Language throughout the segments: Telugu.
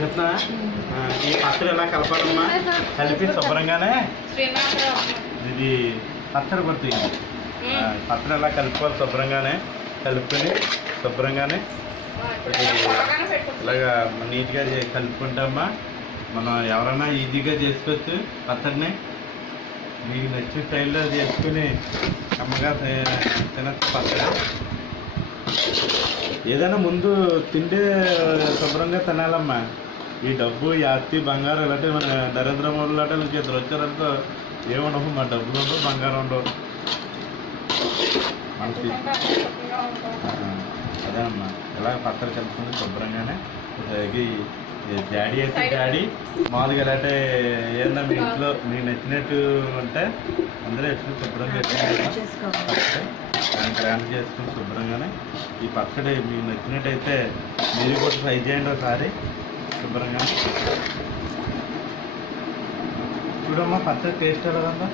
చెప్తున్నా ఈ పచ్చడి ఎలా కలపాలమ్మా కలిపి శుభ్రంగానే ఇది పచ్చడి కొడుతుంది. పచ్చడి ఎలా కలుపుకోవాలి శుభ్రంగానే కలుపుకొని శుభ్రంగానే ఇలాగా నీట్గా కలుపుకుంటామా. మనం ఎవరైనా ఈజీగా చేసుకోవచ్చు పచ్చడిని. మీకు నచ్చిన స్టైల్లో చేసుకుని అమ్మగా తినచ్చు పచ్చడి. ఏదైనా ముందు తింటే శుభ్రంగా తినాలమ్మా. ఈ డబ్బు ఈ ఆస్తి బంగారం ఇలాంటి మన నరేంద్ర మోడీ లాంటి మీకు ఇద్దరు వచ్చారనుకో ఏముండవు, మా డబ్బులు ఉండవు, బంగారం ఉండవు. మనకి అదేనమ్మా ఇలా పచ్చడి కలుపుకుంది శుభ్రంగానే. డాడీ అయితే డాడీ మామూలుగా ఇలాంటి ఏదన్నా మీ ఇంట్లో మీకు నచ్చినట్టు ఉంటే అందరూ వేసుకుని శుభ్రంగా గ్రైండ్ చేసుకుని శుభ్రంగానే ఈ పచ్చడి మీకు నచ్చినట్టయితే మీరు కూడా ట్రై చేయండి ఒకసారి శుభ్రంగా. చూడమ్మా పచ్చడి టేస్ట్ ఎలాగందా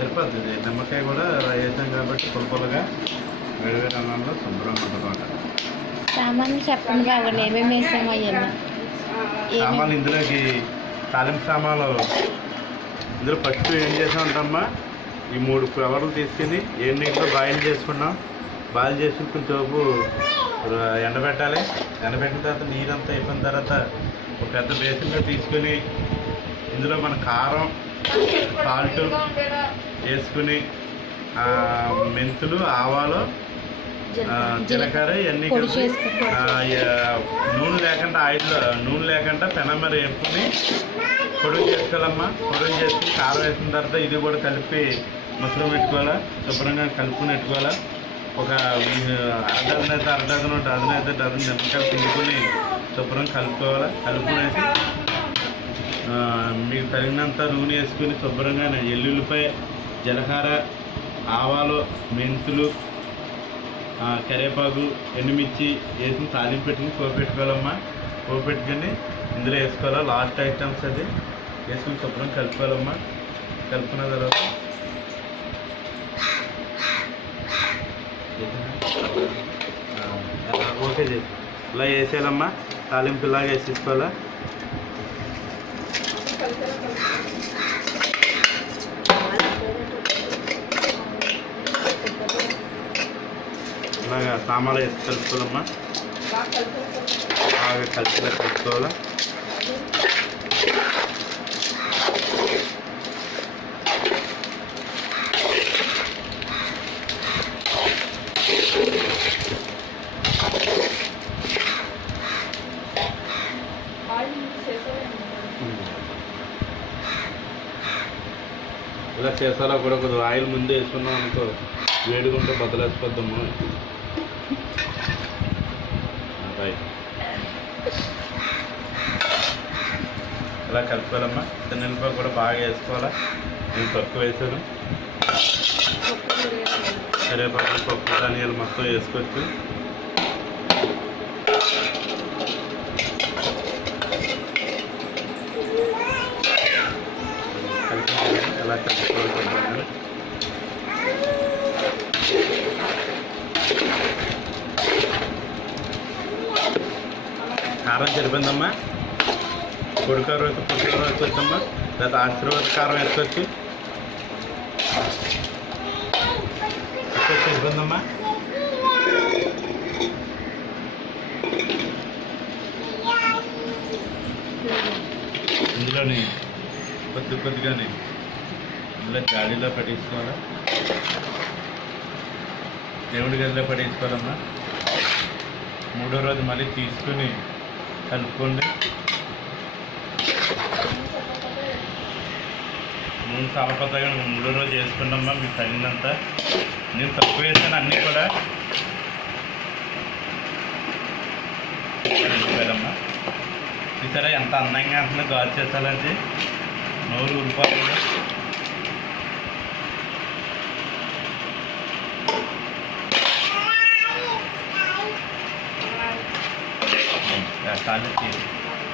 సరిపోతుంది. నిమ్మకాయ కూడా వేసాం కాబట్టి పులుపులుగా వేడివేడి అన్నంలో శుభ్రంగా ఉంటుంది. సామాన్లు చెప్పండి బాబు, ఏమేమి వేసామో సామాన్లు ఇందులోకి తాలింపు సామాన్లు ఇందులో ఫస్ట్ ఏం చేసాం ఉంటామా, ఈ 3 ఫ్లవర్లు తీసుకుని ఏ నీటిలో బాయిల్ చేసుకున్నాం. బాయిల్ చేసుకుని కొంచెంసేపు ఎండబెట్టాలి. ఎండబెట్టిన తర్వాత నీరంతా అయిపోయిన తర్వాత ఒక పెద్ద బేసిన్లో తీసుకుని ఇందులో మన కారం సాల్ట్ వేసుకుని మెంతులు ఆవాలు జీలకర్ర ఇవన్నీ కలిపి నూనె లేకుండా పెనం మీద వేసుకుని పొడుగు చేసుకోవాలమ్మా. పొడుగు చేసుకుని కారం వేసిన తర్వాత ఇది కూడా కలిపి మసలు పెట్టుకోవాలా. శుభ్రంగా కలుపుకుని పెట్టుకోవాలా. ఒక అరడజన్ అయితే అరడజన్ డజన్ అయితే డజన్ నిమ్మకాయలు పిండుకొని శుభ్రంగా కలుపుకోవాలా. కలుపుకునేసి మీకు తగినంత నూనె వేసుకుని శుభ్రంగా ఎల్లుల్లిపాయ జీలకర్ర ఆవాలు మెంతులు కరివేపాకు ఎండుమిర్చి వేసి తాలింపు పెట్టుకుని పోపు పెట్టుకోవాలమ్మా. పోపు పెట్టుకొని ఇందులో వేసుకోవాలా. లాస్ట్ ఐటమ్స్ అది వేసుకుని శుభ్రంగా కలుపుకోవాలమ్మా. కలుపుకున్న తర్వాత ఓకే చేసి ఇలా వేసేయాలమ్మా. తాలింపు ఇలాగ వేసేసుకోవాలా. ఇలాగా సామాన్లు వేసి కలుపుకోవాలమ్మా. బాగా కలిసిలా కలుపుకోవాలా. ఇలా చేసాలో కూడా కొద్దిగా ఆయిల్ ముందే వేసుకున్నాం అనుకో వేడుకుంటే బద్దలేసిపోద్దాము. రైట్ ఇలా కలుపుకోవాలమ్మా. నిమ్మకాయ కూడా బాగా వేసుకోవాలా. నేను తక్కువ వేసాను. కరివేపాకు పప్పు ధనియాలు మొత్తం వేసుకోవచ్చు. ఎలా కలుపుకోవాలి. కారం సరిపోయిందమ్మా. పొడి కారం అయితే పొడి కారం వేసుకోవచ్చమ్మా. లేదా ఆశీర్వాద కారం వేసుకోవచ్చు. సరిపోయిందమ్మా. ఇందులోని కొద్దిగానే ఇందులో జాడీలో పట్టించుకోవాలా. దేవుడి గదిలో పట్టించుకోవాలమ్మా. 3వ రోజు మళ్ళీ తీసుకుని కలుపుకోండి. నూనె సలపతగా 3వ రోజు వేసుకున్నామ్మా. మీకు తగినంత. నేను తక్కువ వేసాను అన్నీ కూడా. వెళ్ళమ్మా. చూసారా ఎంత అందంగా అంటున్నా గాజు చేసాలంటే నోరు ఊరిపోతుంది.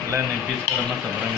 ఇలా నింపించుకోవాలమ్మా శుభ్రంగా.